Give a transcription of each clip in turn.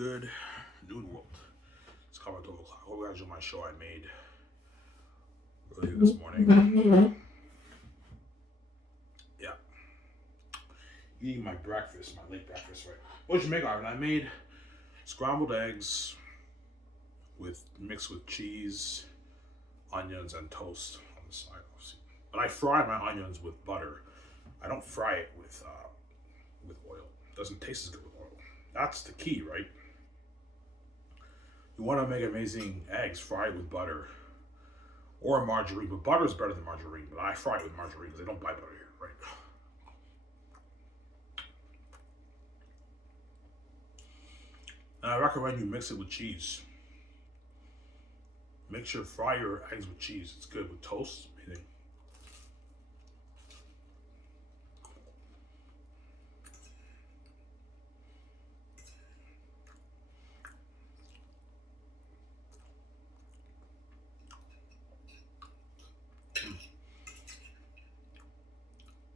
Good noon, world. It's coming 12 o'clock. Hope you guys enjoyed my show I made earlier this morning. Yeah. Eating my breakfast, my late breakfast, right? What did you make, Ivan? I made scrambled eggs mixed with cheese, onions, and toast on the side. But I fry my onions with butter. I don't fry it with oil. It doesn't taste as good with oil. That's the key, right? You want to make amazing eggs, fry it with butter or margarine. But butter is better than margarine. But I fry it with margarine because I don't buy butter here, right? And I recommend you mix it with cheese. Make sure fry your eggs with cheese. It's good with toast. Amazing.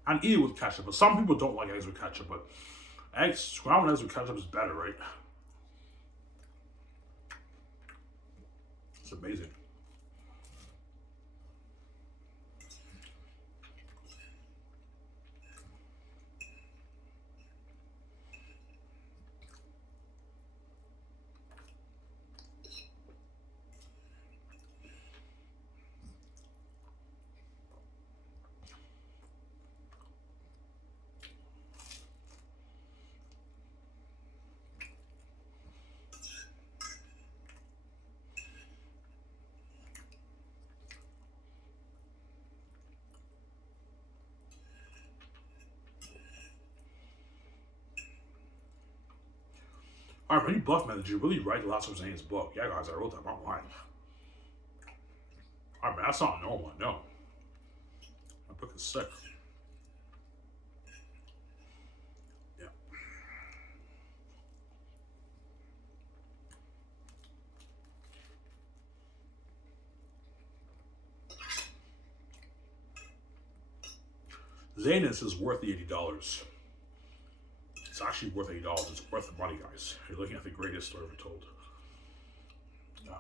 And eat it with ketchup. But some people don't like eggs with ketchup. But scrambled eggs with ketchup is better, right? It's amazing. All right, when you bluff man, did you really write the last of Zane's book? Yeah, guys, I wrote that. I'm not lying. All right, man, that's not normal. No, my book is sick. Yeah. Xanus is worth the $80. It's actually worth $80. It's worth the money, guys. You're looking at the greatest story ever told. Yeah.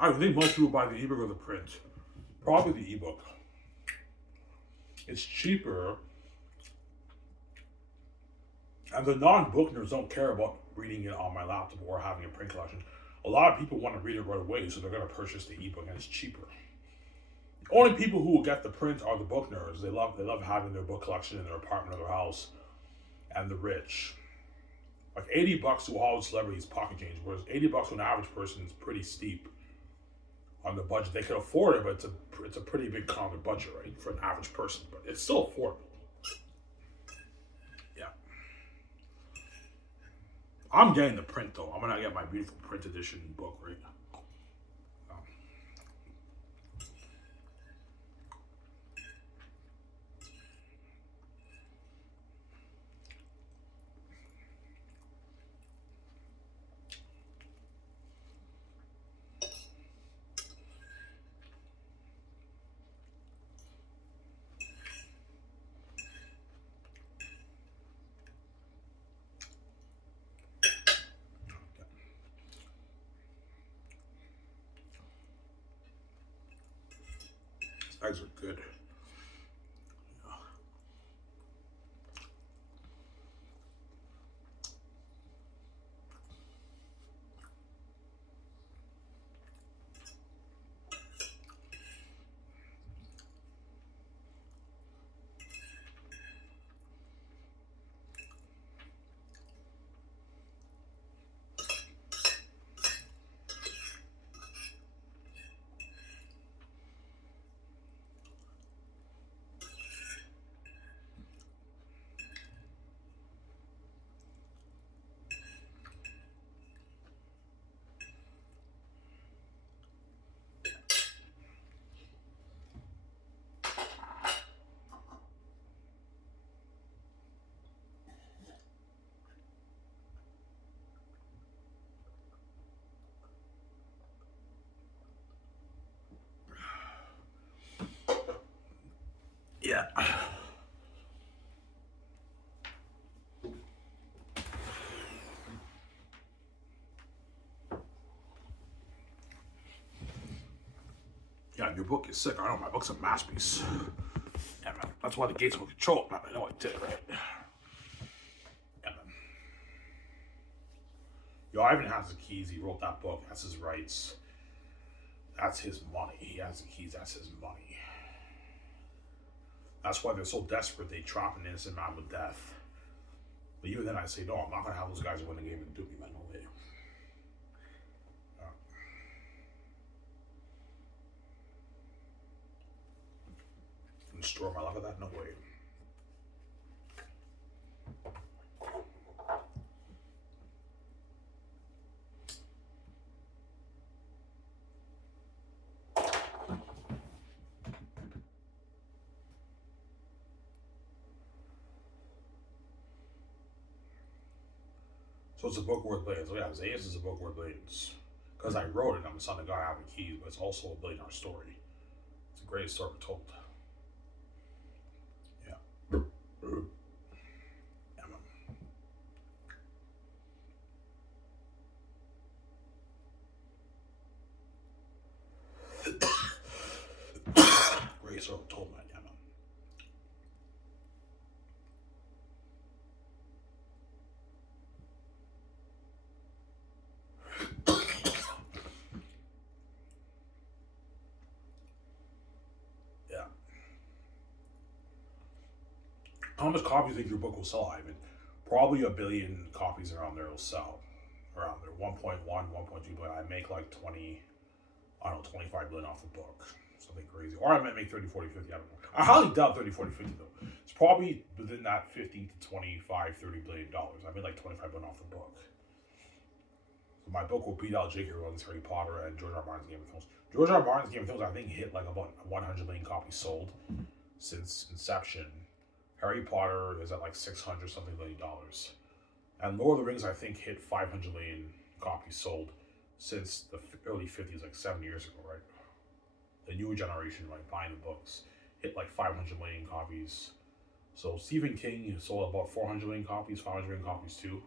I think most people buy the ebook or the print. Probably the ebook. It's cheaper. And the non-book nerds don't care about reading it on my laptop or having a print collection. A lot of people want to read it right away, so they're going to purchase the ebook, and it's cheaper. The only people who will get the print are the book nerds. They love having their book collection in their apartment or their house, and the rich. Like $80 to a Hollywood celebrities pocket change, whereas $80 to an average person is pretty steep on the budget. They can afford it, but it's a pretty big cut on their budget, right, for an average person. But it's still affordable. Yeah. I'm getting the print though. I'm gonna get my beautiful print edition book, right? These eggs are good. man, your book is sick. I know my book's a masterpiece. Yeah, man. That's why the gates were controlled. Man, I know I did it right. Yeah, man. Yo, Ivan has the keys. He wrote that book. That's his rights. That's his money. He has the keys. That's his money. That's why they're so desperate. They trap an innocent man with death. But even then, I say, no, I'm not going to have those guys win the game and do me, man. No way. Destroy my life with that? No way. So it's a book worth billions. So yeah, Xanus is a book worth billions. Because I wrote it, I'm the son of God, I have the keys, but it's also a $1 billion story. It's the greatest story ever told. Yeah. Greatest story ever told, man. Yeah, man. Yeah. How much copies do you think your book will sell, Ivan? Probably 1 billion copies around there will sell. Around there. 1.1, 1.2 billion. I make like 20, I don't know, 25 billion off the book. Something crazy. Or I might make 30, 40, 50. I don't know. I highly doubt 30, 40, 50 though. It's probably within that 15 to 25, 30 billion dollars. I made like 25 billion off the book. So my book will beat out J.K. Rowling's Harry Potter and George R. R. Martin's Game of Thrones. George R. R. Martin's Game of Thrones, I think, hit like about 100 million copies sold since inception. Harry Potter is at like 600 something $1 billion. And Lord of the Rings, I think, hit 500 million copies sold since the early 50s, like 7 years ago, right? The newer generation, like buying the books, hit like 500 million copies. So Stephen King sold about 400 million copies, 500 million copies too.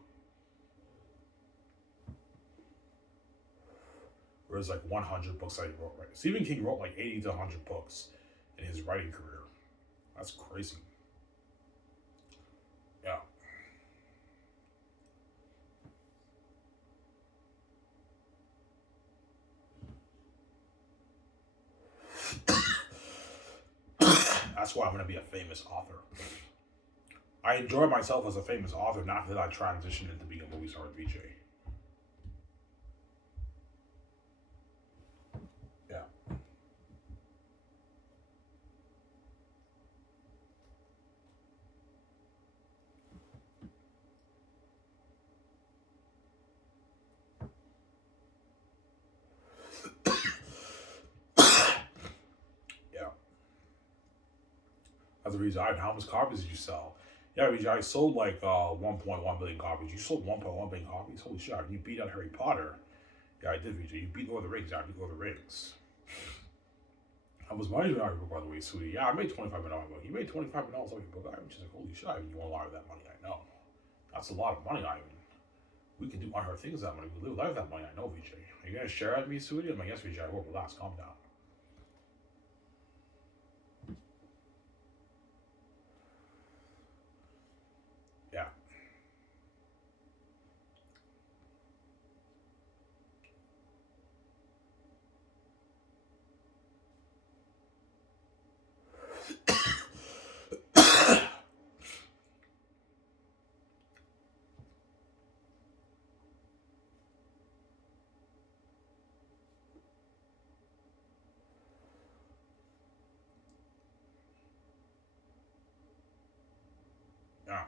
Whereas like 100 books that he wrote, right? Stephen King wrote like 80 to 100 books in his writing career. That's crazy. Yeah. That's why I'm going to be a famous author. I enjoy myself as a famous author, not that I transitioned into being a movie star VJ. Yeah. Yeah. That's the reason. How much copies did you sell? Yeah, VJ, I sold like 1.1 billion copies. You sold 1.1 billion copies? Holy shit. You beat out Harry Potter. Yeah, I did, VJ. You beat Lord of the Rings. Yeah, I beat Lord of the Rings. How much money did I book, by the way, sweetie? Yeah, I made $25 million off my book. You made $25 million off your book, Ivan. She's like, holy shit, Ivan, you want a lot of that money. I know. That's a lot of money, Ivan. We can do unheard things with that money. We live life with that money. I know, VJ. Are you going to share it with me, sweetie? I'm like, yes, VJ. I will. Relax. Calm down. Yeah. Yeah.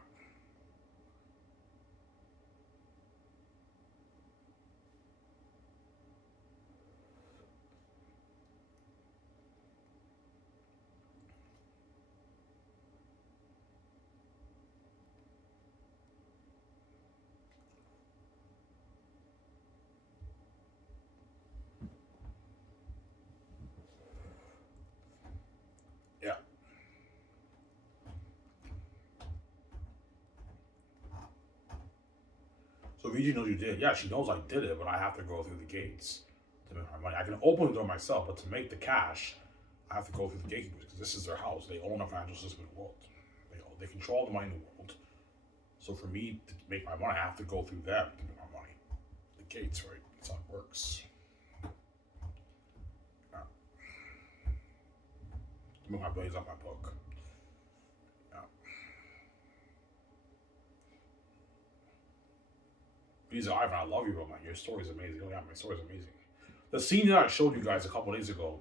Yeah. So VG knows you did. Yeah, she knows I did it, but I have to go through the gates to make my money. I can open the door myself, but to make the cash, I have to go through the gatekeepers because this is their house. They own a financial system in the world. They control the money in the world. So for me to make my money, I have to go through them to make my money. The gates, right? That's how it works. Yeah. To make my billions off my book. Yeah. Visa Ivan, I love you, bro, man. Your story's amazing. Oh yeah, my story's amazing. The scene that I showed you guys a couple days ago,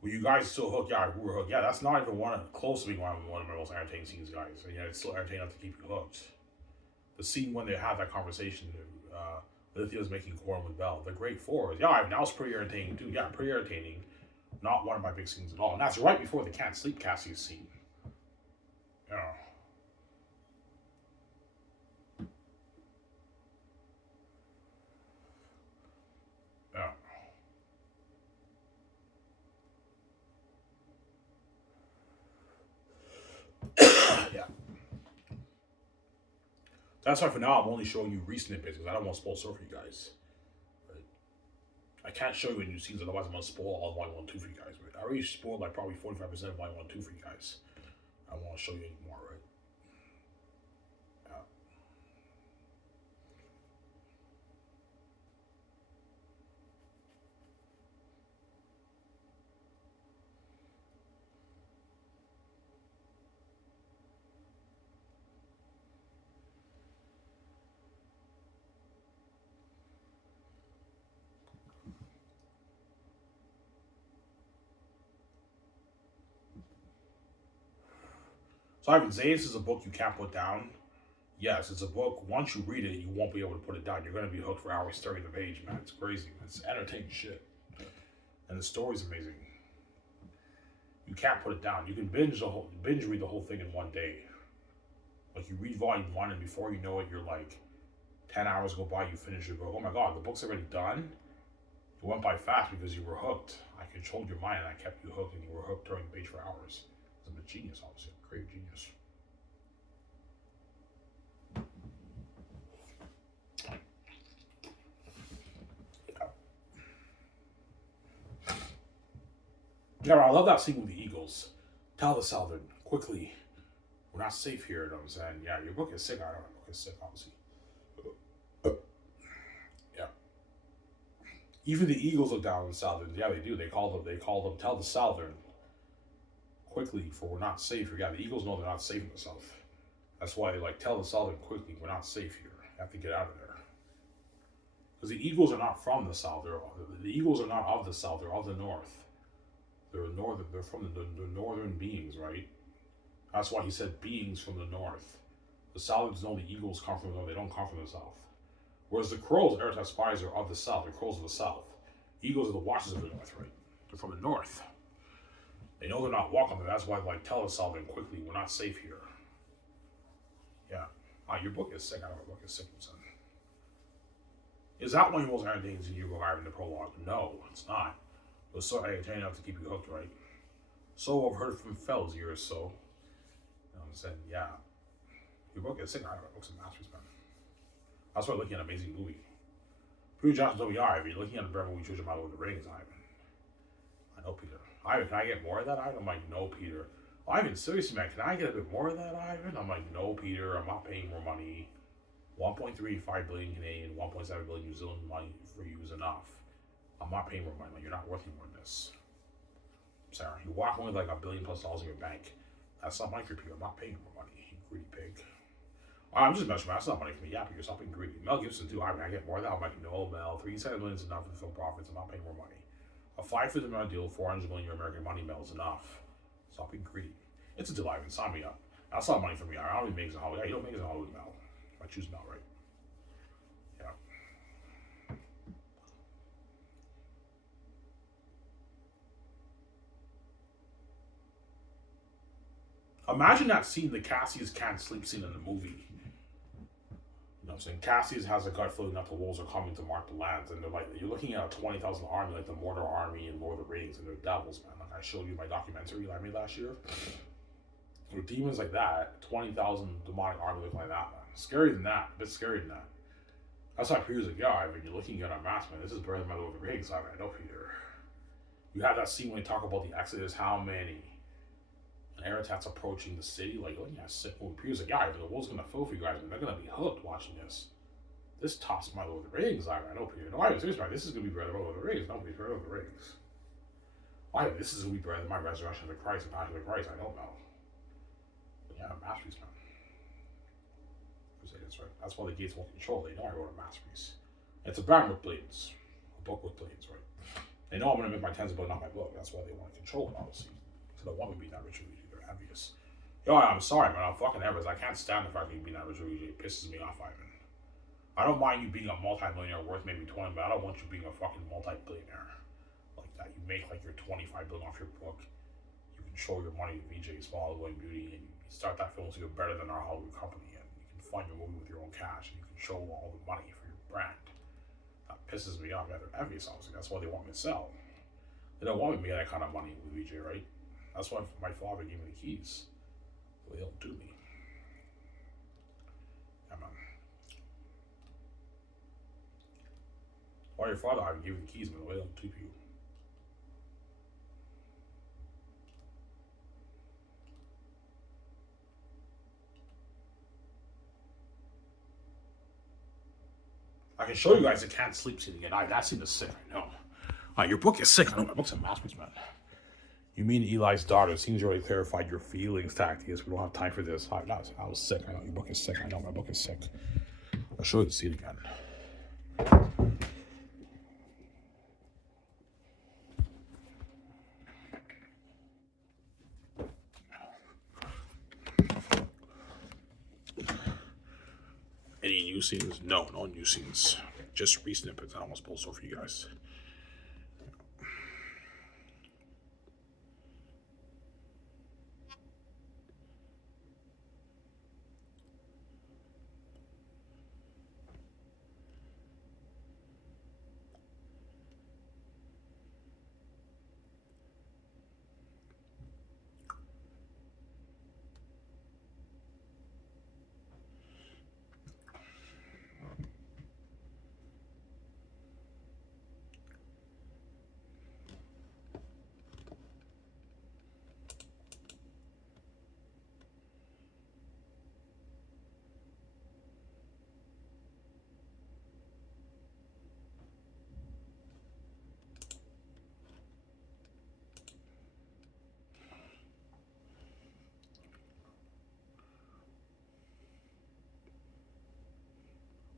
where you guys still hooked, yeah, we were hooked. Yeah, that's not even close to being one of my most entertaining scenes, guys. And yeah, it's still entertaining enough to keep you hooked. The scene when they have that conversation, Lithia's making corn with Belle. The Great Fours. Yeah, that was pretty entertaining too. Yeah, pretty entertaining. Not one of my big scenes at all. And that's right before the Can't Sleep Cassie's scene. Yeah. Yeah. Yeah. That's why for now I'm only showing you recent bits because I don't want to spoil stuff for you guys. Right? I can't show you any new scenes, otherwise I'm gonna spoil all of Volume 1, 2 for you guys. Right? I already spoiled like probably 45% of Volume 1, 2 for you guys. I don't want to show you any more, right? Yeah. So Ivan, Xanus is a book you can't put down. Yes, it's a book. Once you read it, you won't be able to put it down. You're gonna be hooked for hours staring at the page, man. It's crazy. It's entertaining shit, and the story's amazing. You can't put it down. You can binge read the whole thing in one day. Like you read volume 1, and before you know it, you're like 10 hours go by. You finish your book. Oh my god, the book's already done. It went by fast because you were hooked. I controlled your mind and I kept you hooked, and you were hooked during the page for hours. I'm a genius, obviously. A great genius. Yeah, I love that scene with the Eagles. Tell the Southern quickly, we're not safe here. You know what I'm saying? Yeah, your book is sick. I don't know. My book is sick, obviously. Yeah. Even the Eagles look down on the Southern. Yeah, they do. They call them. Tell the Southern quickly, for we're not safe here. Yeah, the Eagles know they're not safe in the South. That's why they tell the Southern quickly, we're not safe here. You have to get out of there. Because the Eagles are not from the South. The Eagles are not of the South. They're of the North. They're northern. They're from the northern beings, right? That's why he said beings from the north. The Southerners know the Eagles come from the north. They don't come from the South. Whereas the Crows, Eritrean spies, are of the South. The Crows of the South. Eagles are the watchers of the North, right? They're from the North. They know they're not welcome there. That's why tell us Southern quickly. We're not safe here. Yeah. Your book is sick. I know my book is sick, son. Is that one of the most entertaining things in your book, Ivan, the prologue? No, it's not. It was so entertaining enough to keep you hooked, right? So I've heard from Fell's ears, so. You know what I'm saying? Yeah. Your book is sick. I know my book's a masterpiece, man. That's why I'm looking at an amazing movie. Peter Johnson told me, if you're looking at the better movie, choose my Lord of the Rings, Ivan. I know, Peter. Ivan, can I get more of that, Ivan? I'm like, no, Peter. Ivan, seriously, man, can I get a bit more of that, Ivan? I'm like, no, Peter, I'm not paying more money. 1.35 billion Canadian, 1.7 billion New Zealand money for you is enough. I'm not paying more money. You're not worth more than this. I'm sorry. You walk away with $1 billion+ in your bank. That's not money for Peter. I'm not paying more money, you greedy pig. I'm just messing around. That's not money for me. Yeah, Peter, stop being greedy. Mel Gibson, too. I get more of that. I'm like, no, Mel. 300 million is enough for the film profits. I'm not paying more money. A $550 million deal, 400 million American money, Mel, is enough. Stop being greedy. It's a deal, Ivan. Sign me up. That's not money for me. I don't even make it in Hollywood. Yeah, you don't make it in Hollywood, Mel. I choose Mel, right? Yeah. Imagine that scene, the Cassius can't sleep scene in the movie. You know what I'm saying? Cassius has a gut feeling that the wolves are coming to mark the lands, and they're like, you're looking at a 20,000 army, like the Mordor army and Lord of the Rings, and they're devils, man. Like I showed you my documentary I made last year. With demons like that, 20,000 demonic army looking like that, man. Scarier than that, a bit scarier than that. That's why Peter's like, yeah, I mean, you're looking at a mask, man. This is better than my Lord of the Rings. I know, Peter. You have that scene when they talk about the Exodus, how many Aratats approaching the city, like, oh yeah, sick movie. Peter's like, yeah, the world's gonna fill for you guys, and they're gonna be hooked watching this. This tops my Lord of the Rings. I know, Peter. No, I was serious about this is gonna be better than Lord of the Rings. No, it's better than Lord of the Rings. Why? This is gonna be better than my Resurrection of the Christ and Passion of the Christ. I don't know. But yeah, masterpiece, man. That's right. That's why the gates won't control. They know I wrote a masterpiece. It's a band with blades, a book with blades, right? They know I'm gonna make my tens about not my book. That's why they want to control it, obviously. So they want me to be that rich Luigi. They're envious. Yo, I'm sorry, man. I'm fucking envious. I can't stand the fact that you being that rich Luigi. It pisses me off, Ivan. I don't mind you being a multi-millionaire worth maybe 20, but I don't want you being a fucking multi-billionaire like that. You make like your 25 billion off your book. You control your money to VJ Small, Going Beauty, and you start that film so you're better than our Hollywood company, and you can fund your movie with your own cash, and you control all the money for your brand. That pisses me off. Yeah, they're envious, obviously. That's why they want me to sell. They don't want me to make that kind of money with VJ, right? That's why my father gave me the keys. They don't do me. Yeah, man. Why your father I gave you the keys, man? They don't dupe you. I can show you guys the can't sleep scene again. That scene is sick, I know. Your book is sick. I know my book's a masterpiece, man. You mean Eli's daughter? It seems you already clarified your feelings, Tactius. We don't have time for this. I was sick. I know your book is sick. I know my book is sick. I'll show you the scene again. Any new scenes? No new scenes. Just re-snippets. I almost pulled so for you guys.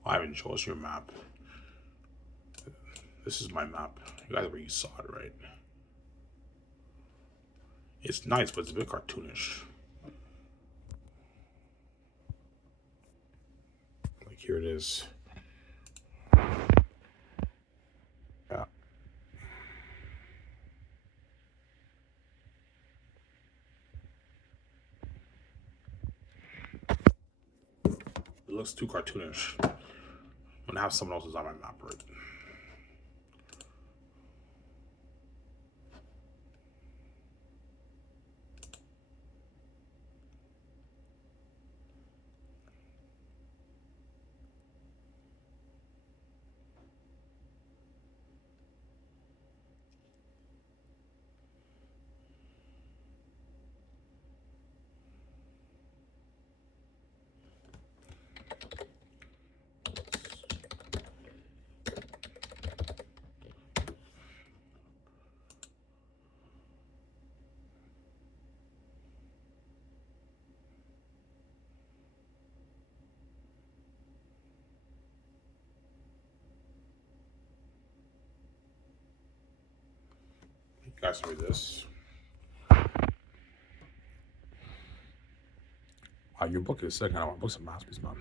Ivan, show us your map. This is my map. You guys already saw it, right? It's nice, but it's a bit cartoonish. Like, here it is. Yeah. It looks too cartoonish. I'm gonna have someone else's on my map, right? You guys read this. Your book is sick. I know my book's a masterpiece, man.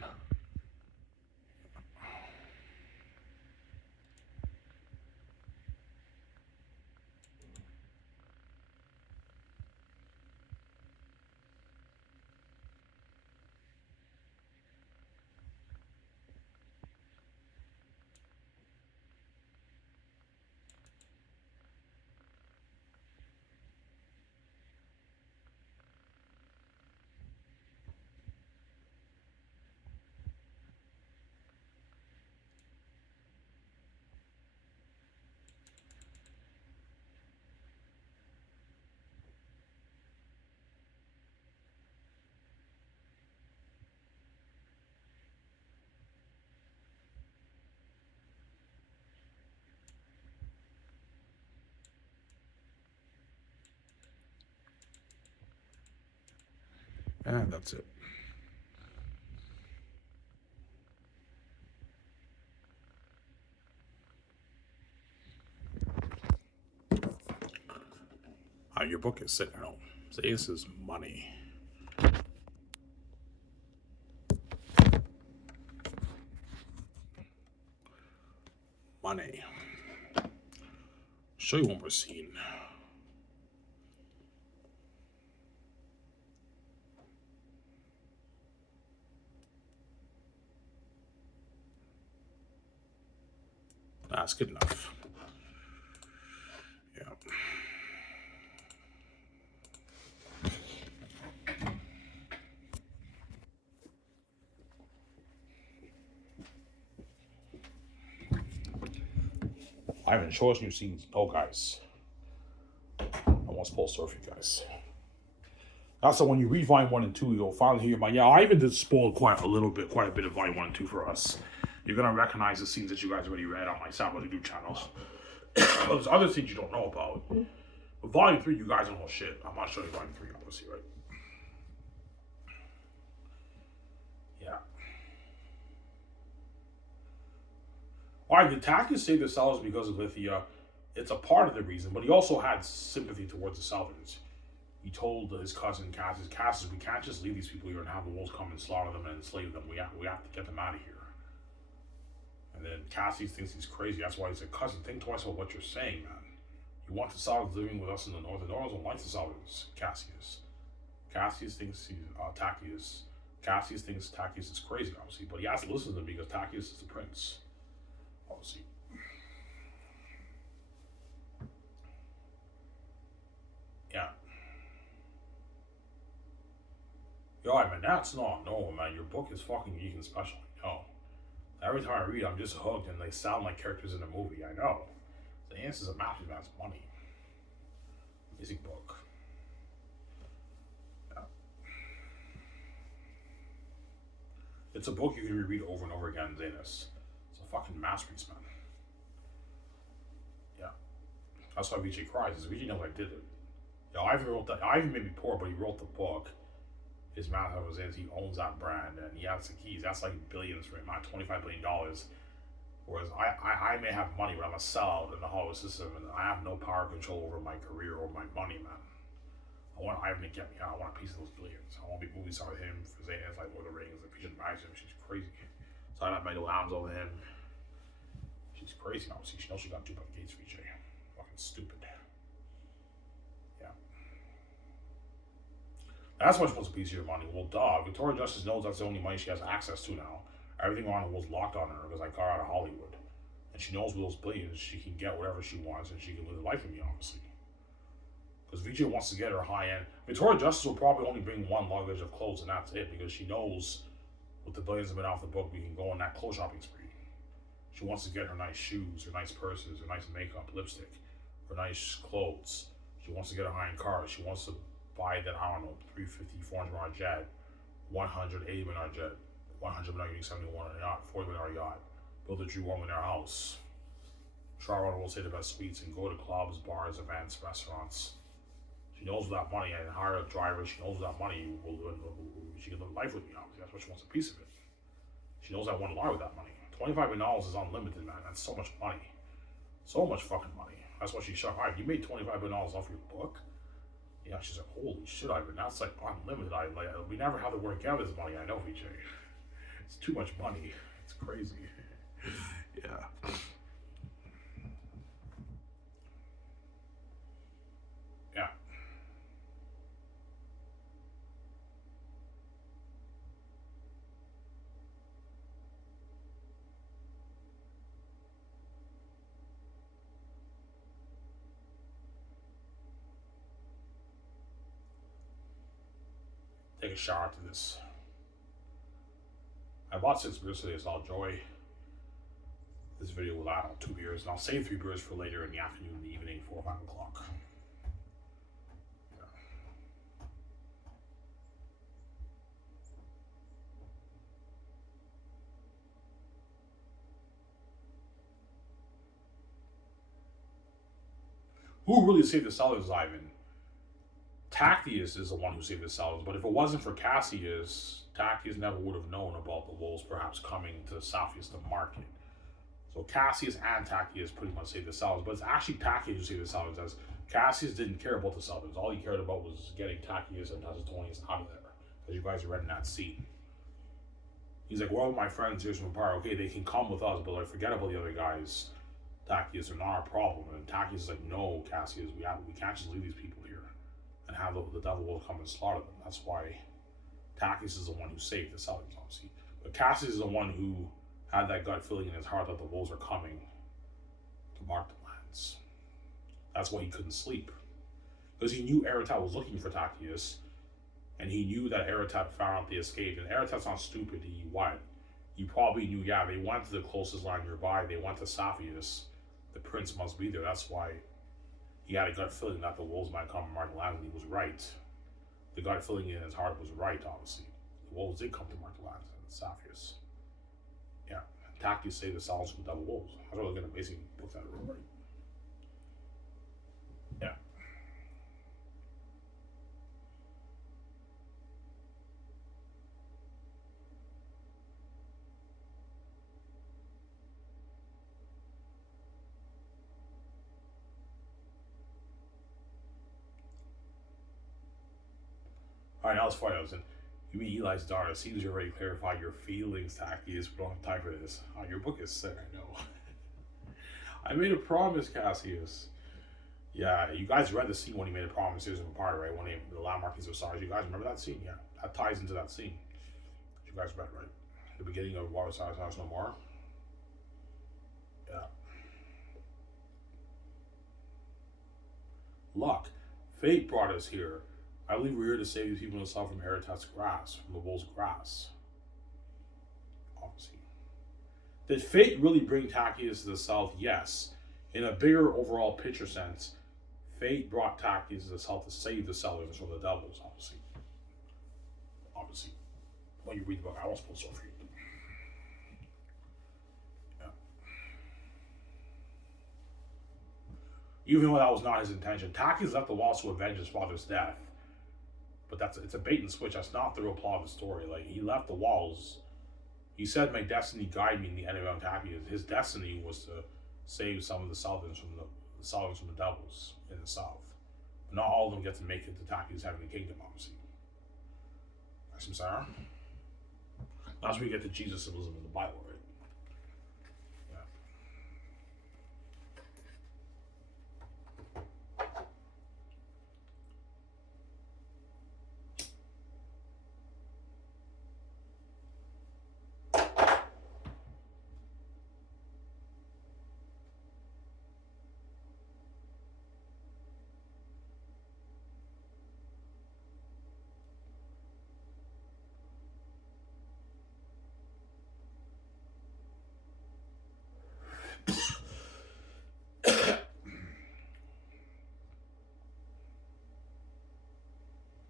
And that's it. Your book is sitting at home. So this is money. Money. Show you one more scene. That's good enough. Yeah. I haven't shown you scenes. No, guys. I want to spoil story for you guys. That's so when you read Volume 1 and 2, you'll finally hear my. Yeah, I even did spoil quite a bit of Volume 1 and 2 for us. You're going to recognize the scenes that you guys already read on my Sabbath YouTube channel. There's other things you don't know about. But Volume 3, you guys don't know shit. I'm not showing you Volume 3, obviously, right? Yeah. Why did Tackus save the Southerners because of Lithia? It's a part of the reason, but he also had sympathy towards the Southerners. He told his cousin Cassius, we can't just leave these people here and have the wolves come and slaughter them and enslave them. We have to get them out of here. And then Cassius thinks he's crazy. That's why he said, cousin, think twice about what you're saying, man. You want the Southerners living with us in the north. The Northerners don't like the Southerners, Cassius. Cassius thinks Cassius thinks Tackius is crazy, obviously, but he has to listen to them because Tackius is the prince, obviously. Yeah. Yo, man, that's not normal, man. Your book is fucking unique and special. No. Every time I read, I'm just hooked, and they sound like characters in a movie. I know. The answer is a massive amount of money. Amazing book. Yeah. It's a book you can reread over and over again, Xanus. It's a fucking masterpiece, man. Yeah. That's why VJ cries. Is VJ knows I did it. You know, Ivan made me poor, but he wrote the book. His math was in, he owns that brand and he has the keys. That's like billions for him, not $25 billion. Whereas I may have money, but I'm a sellout in the Hollywood system and I have no power control over my career or my money, man. I want Ivan to get me out. I want a piece of those billions. I want to be movie star with him for Xanus, like Lord of the Rings. If she marries him, she's crazy. So I got Michael Adams over him. She's crazy, obviously. She knows she got duped by the Gates VJ. Fucking stupid. That's why she wants a piece of your money. Well, duh. Victoria Justice knows that's the only money she has access to now. Everything on it was locked on her because I got her out of Hollywood. And she knows with those billions, she can get whatever she wants and she can live a life with me, obviously. Because VJ wants to get her high end. Victoria Justice will probably only bring one luggage of clothes and that's it because she knows with the billions that have been off the book, we can go on that clothes shopping spree. She wants to get her nice shoes, her nice purses, her nice makeup, lipstick, her nice clothes. She wants to get a high end car. She wants to buy that, I don't know, 350, 400 million jet, 180 million jet, 100 million, 71 yacht, 40 million yacht, build a $1 million house, travel around the world, say the best suites, and go to clubs, bars, events, restaurants. She knows with that money, and hire a driver, she knows with that money, she can live life with me, obviously. That's why she wants a piece of it. She knows I won't lie with that money. $25 million is unlimited, man. That's so much money. So much fucking money. That's why she's shocked. All right, you made $25 million off your book? Yeah, she's like, holy shit, Ivan, that's like unlimited. We never have to work out this money. I know, VJ. It's too much money. It's crazy. Yeah. Yeah. Take a shower after this. I bought 6 beers today, so I'll enjoy this video with, I don't know, 2 beers, and I'll save 3 beers for later in the afternoon, in the evening, 4 or 5 o'clock. Yeah. Who really saved the Southerners, Ivan? Tactius is the one who saved the Salads, but if it wasn't for Cassius, Tactius never would have known about the wolves perhaps coming to Saphius to market. So Cassius and Tactius pretty much saved the Salads, but it's actually Tactius who saved the Salads, as Cassius didn't care about the Salads. All he cared about was getting Tactius and Tacitonius out of there, as you guys read in that scene. He's like, well, my friends here's from Empire, okay, they can come with us, but like, forget about the other guys. Tactius are not a problem. And Tactius is like, no, Cassius, we can't just leave these people here and have the devil will come and slaughter them. That's why Tactius is the one who saved the Salads, obviously. But Cassius is the one who had that gut feeling in his heart that the wolves are coming to mark the lands. That's why he couldn't sleep. Because he knew Eretat was looking for Tactius, and he knew that Eretat found out they escaped. And Eretat's not stupid. He probably knew, yeah, they went to the closest land nearby. They went to Saphius. The prince must be there. That's why he had a gut feeling that the wolves might come and mark the land, and he was right. The gut feeling in his heart was right, obviously. The wolves did come to mark the land in Saphius. Yeah. Tactius saved the Salads from the devil wolves. I was going to basically put that right. Yeah. Alright, now let's find out. You mean Eli's daughter. It seems you already clarified your feelings, Tactius. We don't have time for this. Your book is sick, I know. I made a promise, Cassius. Yeah, you guys read the scene when he made a promise. He was in Empire, right? When the landmarkings of SARS. You guys remember that scene? Yeah, that ties into that scene. You guys read, right? The beginning of War of SARS No More. Yeah. Luck. Fate brought us here. I believe we're here to save these people in the south from Eretat's grass, from the wolves' grass. Obviously. Did fate really bring Tactius to the south? Yes. In a bigger overall picture sense, fate brought Tactius to the south to save the Sellers from the devils, obviously. Obviously. When you read the book, I won't spoil so for you. Yeah. Even though that was not his intention, Tactius left the walls to avenge his father's death. But it's a bait and switch. That's not the real plot of the story. Like, he left the walls. He said, "My destiny guide me in the end of Tactius." His destiny was to save some of the Southerners from the devils in the south. But not all of them get to make it to Tactius having the kingdom, obviously. That's what I'm saying. That's where we get the Jesus symbolism in the Bible, right?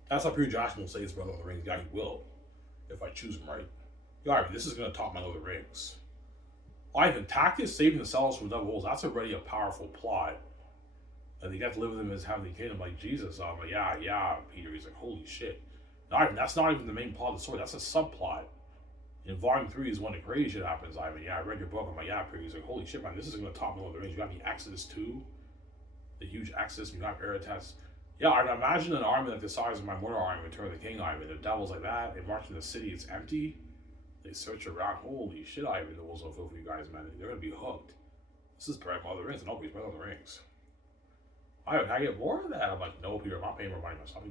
That's how Peter Jackson will say his Brother of the Rings. Yeah, he will. If I choose him right. Yeah, this is going to top my Lord of the Rings. Ivan, Tactius saving the Sellers from devil wolves, that's already a powerful plot. And they get to live with him as having the kingdom like Jesus. I'm like, yeah, Peter. He's like, holy shit. No, Ivan, that's not even the main plot of the story. That's a subplot. In Volume 3 is when the crazy shit happens, Ivan. Yeah, I read your book. I'm like, yeah, Peter. He's like, holy shit, man. This is going to top my Lord of the Rings. You got the Exodus 2. The huge Exodus. You got Eretat's. Yeah, I can imagine an army like the size of my mortal army in Return of the King, Ivan. The devils like that. They march in the city. It's empty. They search around. Holy shit, Ivan. The wolves will feel for you guys, man. They're going to be hooked. This is Brad Mother Rings. Nobody's Brad Mother Rings. Ivan, can I get more of that? I'm like, no, Peter. I'm not paying more money myself.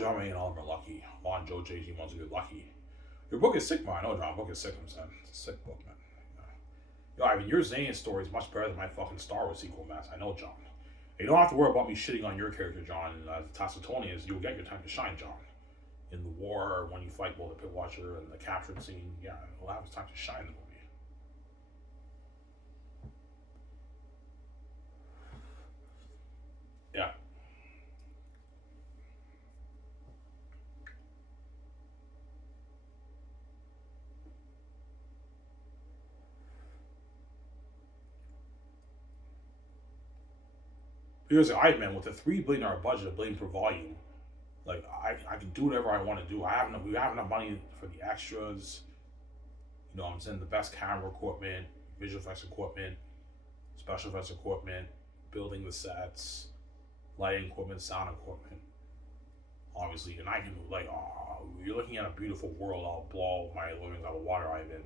told you, man, all of them are lucky. Juan, Joe, JG wants to get lucky. Your book is sick, man. I know, John. Book is sick, I'm saying. It's a sick book, man. Yo, I mean, your Xanus story is much better than my fucking Star Wars sequel, man. I know, John. You don't have to worry about me shitting on your character, John. As Tacitonians, you'll get your time to shine, John. In the war, when you fight both the Pit Watcher and the captured scene, yeah, it'll have time to shine in the movie. Yeah. Because I, man, with a $3 billion budget, $1 billion per volume, like I can do whatever I want to do. We have enough money for the extras. You know, I'm saying the best camera equipment, visual effects equipment, special effects equipment, building the sets, lighting equipment, sound equipment. Obviously, and I can like, oh, you're looking at a beautiful world. I'll blow my living out of water, Ivan.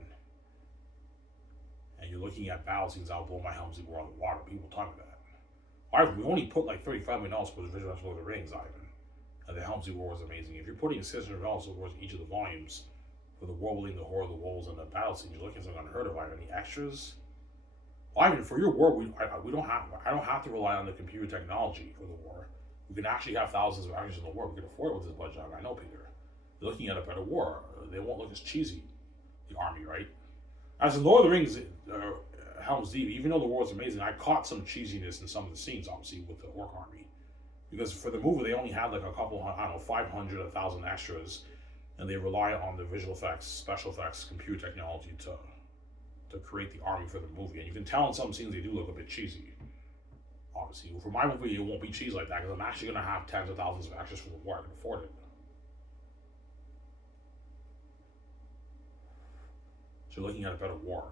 And you're looking at battle scenes. I'll blow my helmets out of water. People talk about that. Ivan, we only put like $35 million for the visual effects of the rings, Ivan. And the Helmsley War was amazing. If you're putting $600 towards each of the volumes for the world building, the horror of the wolves, and the battle scenes, you're looking at something unheard of. Ivan, any extras? Well, Ivan, for your war, we don't have. I don't have to rely on the computer technology for the war. We can actually have thousands of actors in the war. We can afford it with this budget. I know, Peter. You're looking at a better war. They won't look as cheesy. The army, right? As in Lord of the Rings, Helm's Deep, even though the war was amazing, I caught some cheesiness in some of the scenes, obviously, with the Orc army. Because for the movie, they only had like a couple, I don't know, 500, 1,000 extras, and they rely on the visual effects, special effects, computer technology to create the army for the movie. And you can tell in some scenes they do look a bit cheesy. Obviously, for my movie, it won't be cheesy like that because I'm actually going to have tens of thousands of extras for the war. I can afford it. So you're looking at a better war.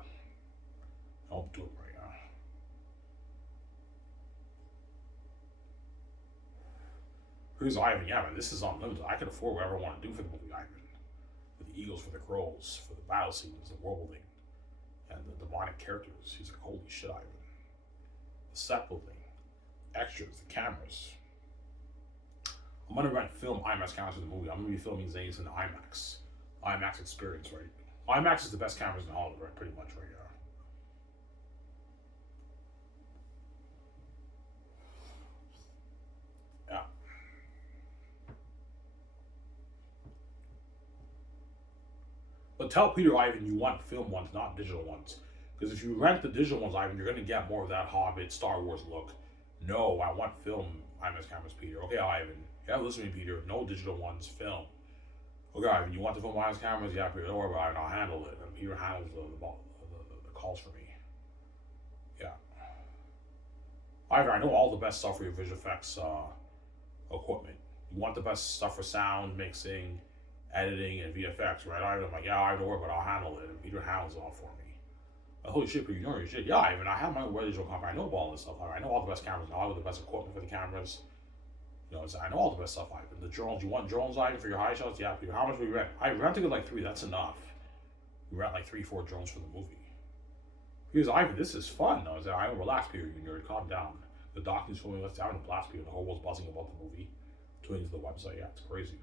I'll do it right now. Here's Ivan. Yeah, man, this is unlimited. I can afford whatever I want to do for the movie, Ivan. For the Eagles, for the Crows, for the battle scenes, the world building, and the demonic characters. He's like, holy shit, Ivan. The set building, extras, the cameras. I'm gonna rent film IMAX cameras for the movie. I'm gonna be filming Xanus in the IMAX experience, right? IMAX is the best cameras in Hollywood, right? Pretty much, right? Yeah. But tell Peter, Ivan, you want film ones, not digital ones. Because if you rent the digital ones, Ivan, you're going to get more of that Hobbit, Star Wars look. No, I want film IMAX cameras, Peter. Okay, Ivan. Yeah, listen to me, Peter. No digital ones, film. Okay, Ivan, you want the film IMAX cameras? Yeah, Peter. Don't worry about it. I'll handle it. And Peter handles the calls for me. Yeah. Ivan, I know all the best stuff for your visual effects equipment. You want the best stuff for sound, mixing, editing, and VFX, right? I'm like, yeah, I don't worry, but I'll handle it. And Peter handles it all for me. Holy shit, Peter, you know your shit. Yeah, Ivan, I have my own digital company. I know all this stuff. I know all the best cameras. I know the best equipment for the cameras. You know, I know all the best stuff, Ivan. The drones, you want drones, Ivan, for your high shots? Yeah, Peter, how much will you rent? I rent to get like 3, that's enough. We rent like 3, 4 drones for the movie. Here's Ivan, this is fun. I was like, Ivan, relax, Peter, you nerd, calm down. The doctor's filming, let's having a blast, Peter. The whole world's buzzing about the movie. Tuning to the website, yeah, it's crazy.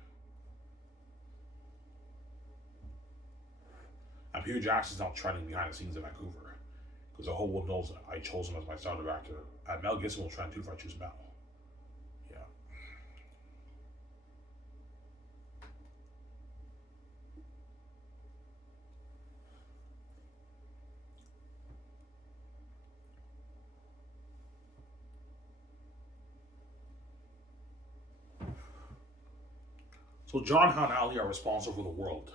And Peter Jackson's now trending behind the scenes in Vancouver. Because the whole world knows that I chose him as my star director. And Mel Gibson will trend too if I choose Mel. Yeah. So John Hunt and Ali are responsible for the world.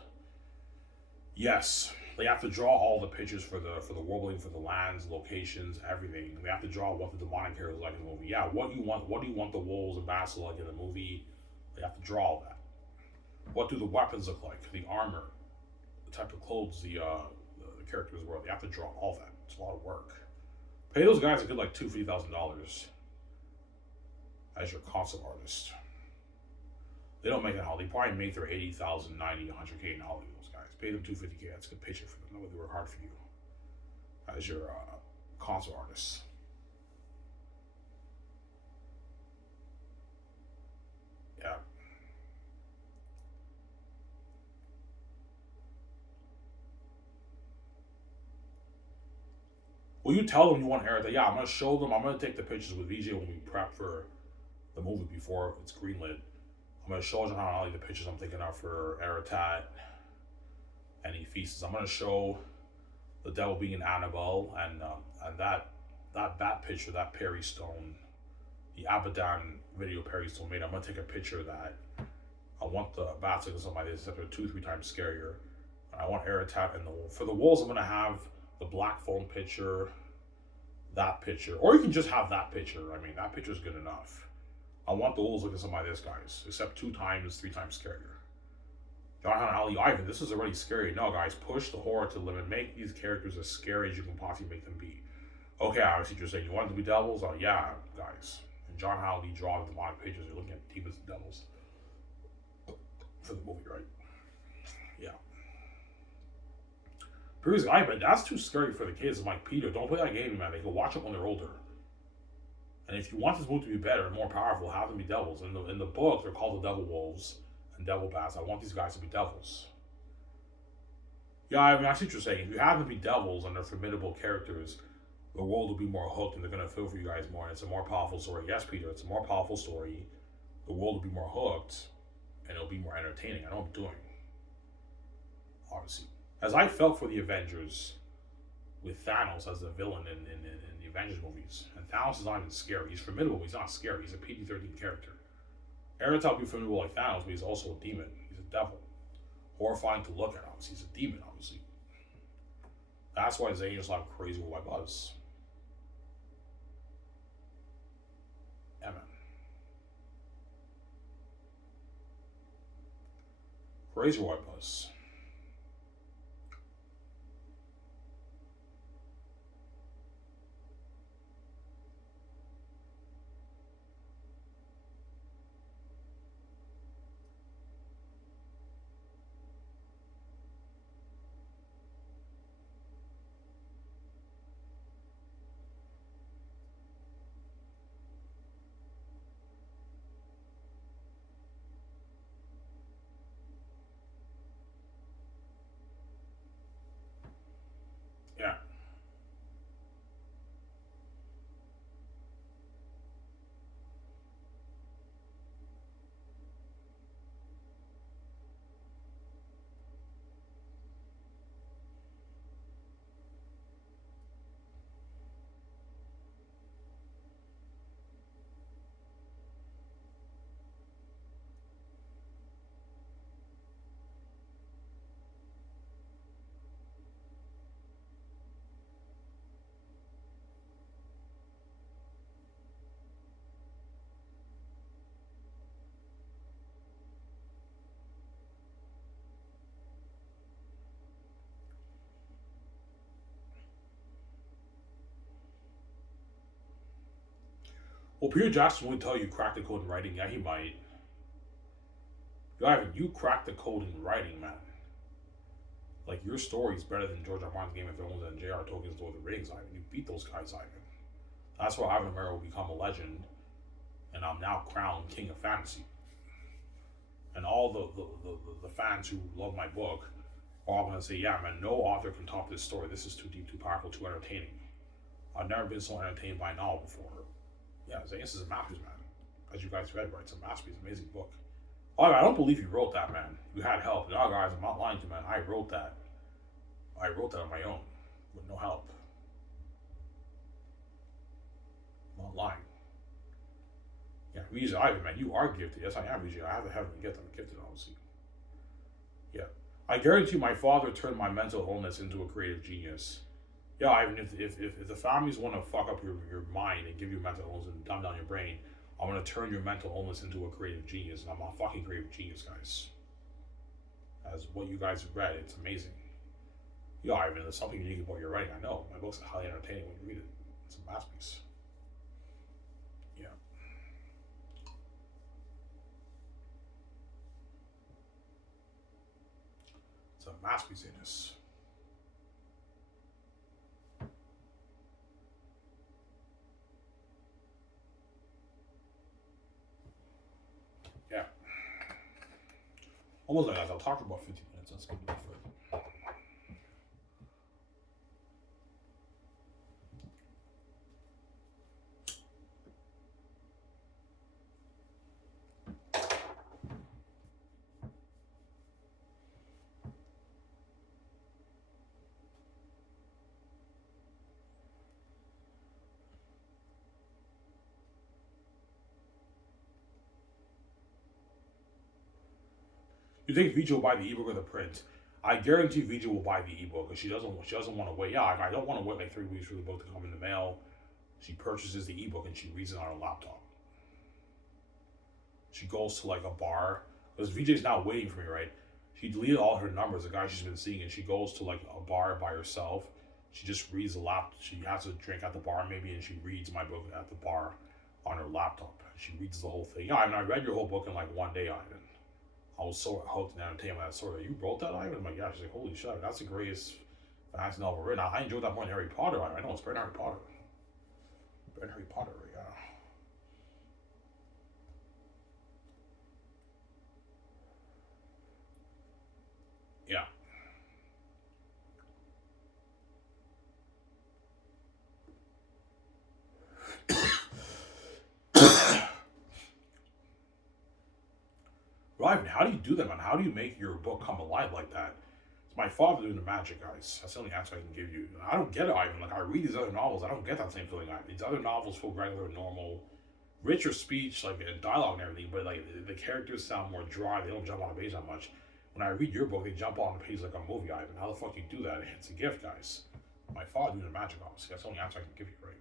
Yes, they have to draw all the pictures for the world building, for the lands, locations, everything. They have to draw what the demonic characters like in the movie. Yeah, what do you want the wolves and bats to like in the movie? They have to draw all that. What do the weapons look like? The armor, the type of clothes the characters wear. They have to draw all that. It's a lot of work. Pay those guys a good like $2,000-$3,000 as your concept artist. They don't make it in Hollywood. They probably make their 80,000, 90, 100K in Hollywood. Those guys pay them 250K. That's a good paycheck for them. Nobody work hard for you as your concert artist. Yeah. Well, you tell them you want Eric. Yeah, I'm gonna show them. I'm gonna take the pictures with VJ when we prep for the movie before it's greenlit. I'm gonna show John Ali the pictures I'm thinking of for Aratat and he feasts. I'm gonna show the devil being Annabelle and that bat picture, that Perry Stone, the Abaddon video Perry Stone made. I'm gonna take a picture of that. I want the bats looking something like this, except they're 2-3 times scarier. And I want Aratat and for the wolves. I'm gonna have the black phone picture, that picture, or you can just have that picture. I mean, that picture is good enough. I want the wolves looking something like this, guys, except 2 times, 3 times scarier. John Ali Ivan, this is already scary. No, guys, push the horror to the limit. Make these characters as scary as you can possibly make them be. Okay, I see what you're saying. You want them to be devils? Oh, yeah, guys. And John Ali draw the demonic pages. You're looking at demons and devils for the movie, right? Yeah. Previously, Ivan, that's too scary for the kids. I'm like, Peter, don't play that game, man. They can watch it when they're older. And if you want this movie to be better and more powerful, have them be devils. In the book, they're called the Devil Wolves and Devil Bats. I want these guys to be devils. Yeah, I mean, I see what you're saying. If you have them be devils and they're formidable characters, the world will be more hooked and they're going to feel for you guys more. And it's a more powerful story. Yes, Peter, it's a more powerful story. The world will be more hooked and it'll be more entertaining. I know what I'm doing. Obviously. As I felt for the Avengers with Thanos as the villain in the Avengers movies. And Thanos is not even scary. He's formidable, he's not scary. He's a PG-13 character. Aratat will be formidable like Thanos, but he's also a demon. He's a devil. Horrifying to look at, obviously. He's a demon, obviously. That's why Xanus like crazy with White Buzz. Yeah, man. Crazy White Buzz. Yeah. Well, Peter Jackson would tell you crack the code in writing. Yeah, he might. Ivan, you crack the code in writing, man. Like, your story is better than George R. R. Martin's Game of Thrones and J.R. Tolkien's Lord of the Rings, Ivan. You beat those guys, Ivan. That's why Ivan Romero will become a legend, and I'm now crowned king of fantasy. And all the fans who love my book are all going to say, yeah, man, no author can top this story. This is too deep, too powerful, too entertaining. I've never been so entertained by a novel before. Yeah, this is a masterpiece, man. As you guys read, right? It's a masterpiece, amazing book. Oh, I don't believe you wrote that, man. You had help. No, guys, I'm not lying to you, man. I wrote that. I wrote that on my own with no help. I'm not lying. Yeah, Vijay, Ivan, man, you are gifted. Yes, I am, Vijay. I have the heavenly gift. I'm gifted, obviously. Yeah. I guarantee my father turned my mental illness into a creative genius. Yeah, Ivan, if the families want to fuck up your mind and give you mental illness and dumb down your brain, I'm going to turn your mental illness into a creative genius. And I'm a fucking creative genius, guys. As what you guys have read, it's amazing. Yeah, Ivan, there's something unique about your writing. I know. My book's highly entertaining when you read it. It's a masterpiece. Yeah. It's a masterpiece in this. Yeah. Almost like guys, I'll talk for about 15 minutes. That's good enough for it. You think VJ will buy the ebook or the print? I guarantee VJ will buy the ebook because she doesn't want to wait. Yeah, I don't want to wait like 3 weeks for the book to come in the mail. She purchases the ebook and she reads it on her laptop. She goes to like a bar because VJ's not waiting for me, right? She deleted all her numbers, the guy she's been seeing, and she goes to like a bar by herself. She just reads the laptop. She has a drink at the bar maybe, and she reads my book at the bar on her laptop. She reads the whole thing. Yeah, I mean, I read your whole book in like one day, Ivan. I was so hooked and entertained by that story. You wrote that, Ivan? I'm like, yeah. She's like, holy shit, that's the greatest fantasy novel written. I enjoyed that more than Harry Potter. I know it's better than Harry Potter. Better than Harry Potter, yeah. Yeah. Ivan, how do you do that, man? How do you make your book come alive like that? It's my father doing the magic, guys. That's the only answer I can give you. I don't get it, Ivan. Like, I read these other novels, I don't get that same feeling, Ivan. These other novels feel regular, normal, richer speech, like, and dialogue and everything, but, like, the characters sound more dry. They don't jump on the page that much. When I read your book, they jump on the page like a movie, Ivan. How the fuck do you do that? It's a gift, guys. My father doing the magic, obviously. That's the only answer I can give you, right?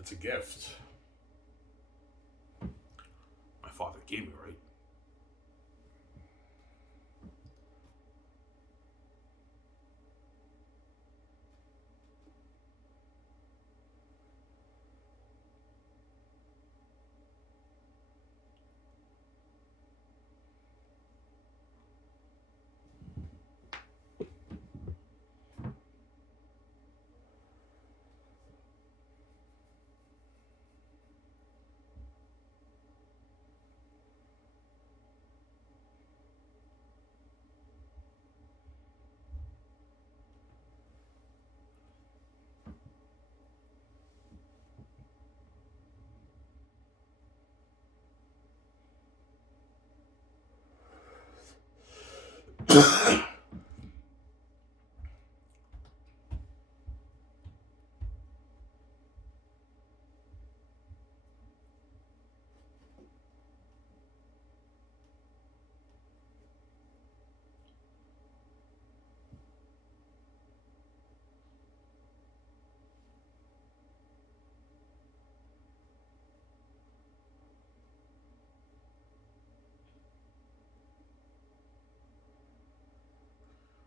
It's a gift. My father gave me, right?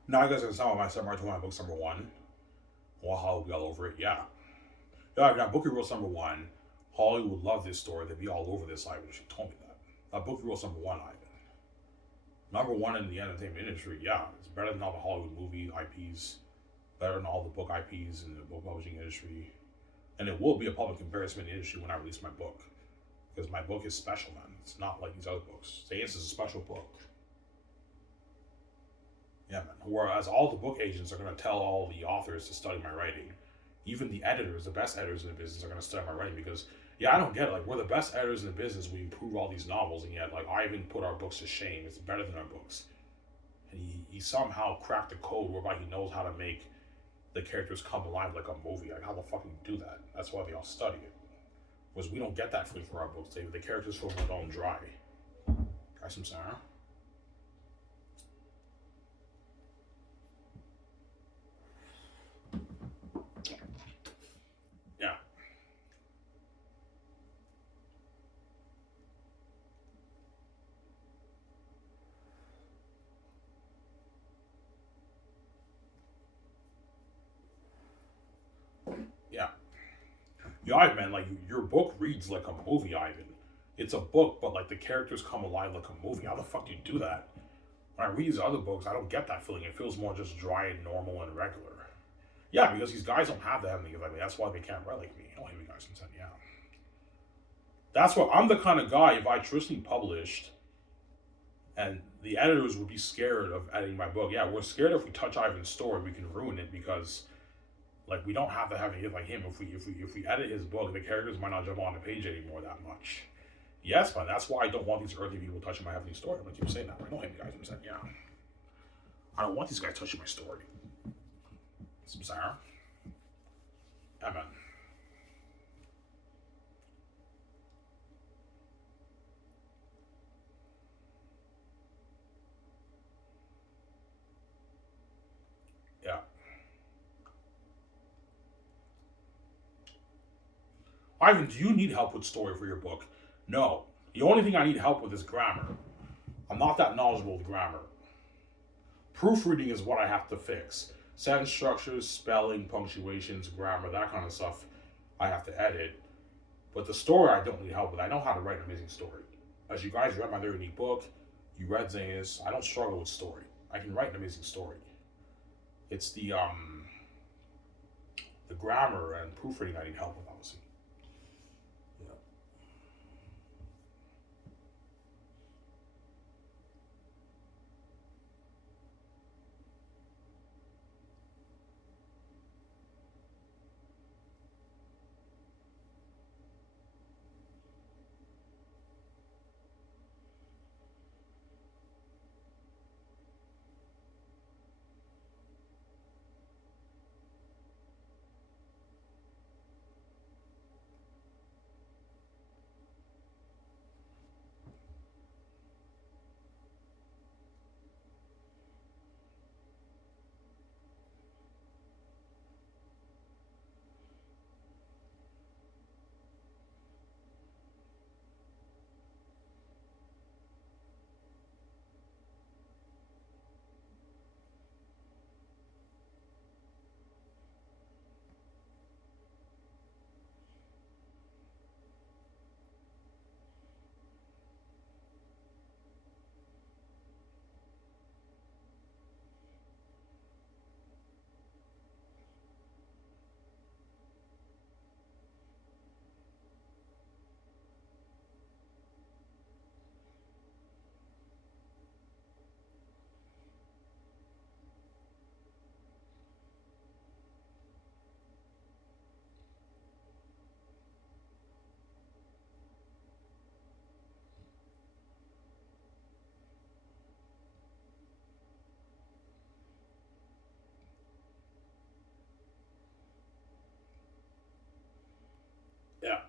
Now I guess it's not my samurai told my book's number one. Well, Hollywood be all over it. Yeah. Yeah, that book you wrote number one. Hollywood would love this story. They'd be all over this, Ivan. She told me that. That book you wrote number one, Ivan. Number one in the entertainment industry. Yeah, it's better than all the Hollywood movie IPs. Better than all the book IPs in the book publishing industry. And it will be a public embarrassment in the industry when I release my book. Because my book is special, man. It's not like these other books. Xanus is a special book. Yeah, man. Whereas all the book agents are going to tell all the authors to study my writing. Even the editors, the best editors in the business, are going to study my writing because, yeah, I don't get it. Like, we're the best editors in the business. We improve all these novels, and yet, like, I even put our books to shame. It's better than our books. And he somehow cracked the code whereby he knows how to make the characters come alive like a movie. Like, how the fuck do you do that? That's why they all study it. Whereas we don't get that feeling for our books. The characters feel more bone dry. Got some sound? Yeah. Yeah. Yeah, Ivan, like, your book reads like a movie, Ivan. It's a book, but, like, the characters come alive like a movie. How the fuck do you do that? When I read these other books, I don't get that feeling. It feels more just dry and normal and regular. Yeah, because these guys don't have that in me. Like, that's why they can't write like me. I don't have you guys consent, yeah. That's what I'm the kind of guy, if I traditionally published and the editors would be scared of editing my book. Yeah, we're scared if we touch Ivan's story, we can ruin it because like we don't have to have a hit like him. If we edit his book, the characters might not jump on the page anymore that much. Yes, man. That's why I don't want these earthly people touching my heavenly story. I'm gonna keep saying that. I know him, guys. I'm saying, yeah. I don't want these guys touching my story. Some Sarah. Amen. Yeah. Ivan, do you need help with story for your book? No. The only thing I need help with is grammar. I'm not that knowledgeable with grammar. Proofreading is what I have to fix. Sentence structures, spelling, punctuations, grammar, that kind of stuff I have to edit. But the story I don't need help with. I know how to write an amazing story. As you guys read my very unique book, you read Xanus, I don't struggle with story. I can write an amazing story. It's the grammar and proofreading I need help with, obviously. Yeah. Yeah.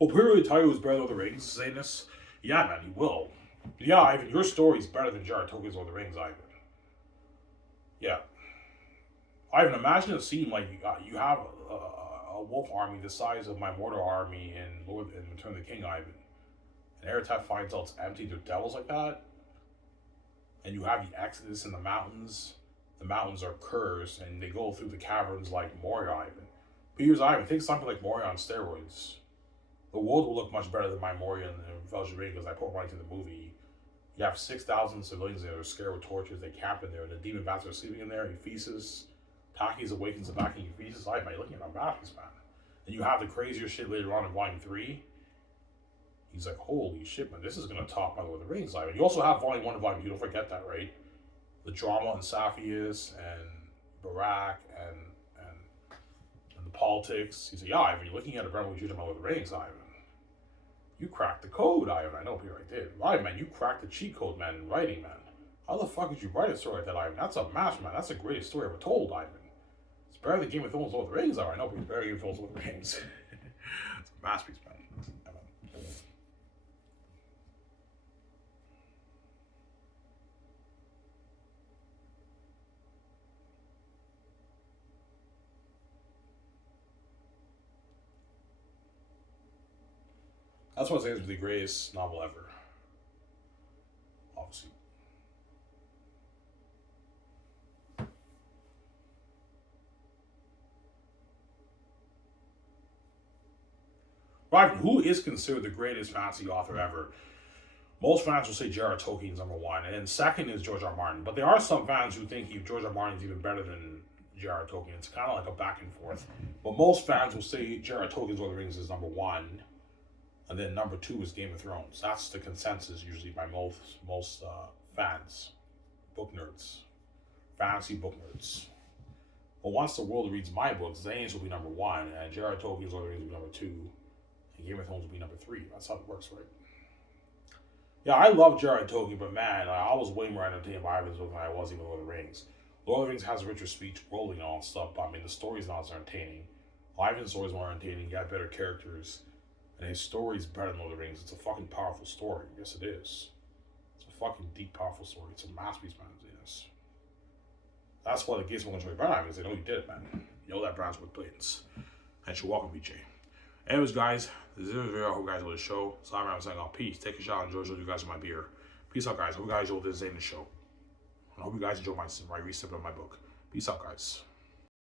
Will Peter really tell you who's better than the Rings, Zanus? Yeah, man, he will. Yeah, Ivan, your story's better than Jared Tolkien's Lord of the Rings, Ivan. Yeah. Ivan, imagine a scene like you have a wolf army the size of my Mordor army in Return of the King, Ivan. And Ereteth finds out it's empty, there's devils like that. And you have the Exodus in the mountains. The mountains are cursed, and they go through the caverns like Moria, Ivan. But Ivan, think something like Moria on steroids. The world will look much better than my Moria and Vel'Jiri because I put right to the movie. You have 6,000 civilians there, they're scared with torches, they camp in there, the demon bats are sleeping in there, Ephesus. Takis awakens the back in Ephesus. Life, man, you're looking at my batteries, man. And you have the crazier shit later on in Volume 3. He's like, holy shit, man, this is going to top my Lord of the Rings life. And you also have Volume 1 and Volume 2, don't forget that, right? The drama in Saphius and Barak and the politics. He's like, yeah, Ivan, you're looking at a brand new my Lord of the Rings, Ivan. You cracked the code, Ivan. I know, Peter, I did. Ivan, man, you cracked the cheat code, man, in writing, man. How the fuck did you write a story like that, Ivan? That's a match, man. That's the greatest story ever told, Ivan. It's better than Game of Thrones Lord of the Rings, Ivan. I know, but it's better than Game of Thrones Lord of the Rings. It's a masterpiece, man. That's why I say it's the greatest novel ever. Obviously. Right, who is considered the greatest fantasy author ever? Most fans will say J.R.R. Tolkien's number one, and then second is George R. R. Martin. But there are some fans who think George R. R. Martin is even better than J.R.R. Tolkien. It's kind of like a back and forth. But most fans will say J.R.R. Tolkien's Lord of the Rings is number one, and then number two is Game of Thrones. That's the consensus usually by most fans, book nerds, fantasy book nerds. But once the world reads my books, Xanus will be number one, and J.R.R. Tolkien's Lord of the Rings will be number two, and Game of Thrones will be number three. That's how it works, right? Yeah, I love J.R.R. Tolkien, but man, I was way more entertained by Ivan's book than I was even Lord of the Rings. Lord of the Rings has a richer speech world, you know, and stuff, but I mean, the story's not as entertaining. Ivan's story's more entertaining, he got better characters, and his story's better than Lord of the Rings. It's a fucking powerful story. Yes, it is. It's a fucking deep, powerful story. It's a masterpiece, man. Yes. That's why the gates won't enjoy Brown because they know you did it, man. You know that Brown's with Blatant. And you're welcome, BJ. Anyways, guys, this is the video. I hope you guys enjoyed the show. So I'm saying, peace. Take a shot. Enjoy you guys with my beer. Peace out, guys. Hope you guys enjoyed this in the show. I hope you guys enjoy my recent of my book. Peace out, guys.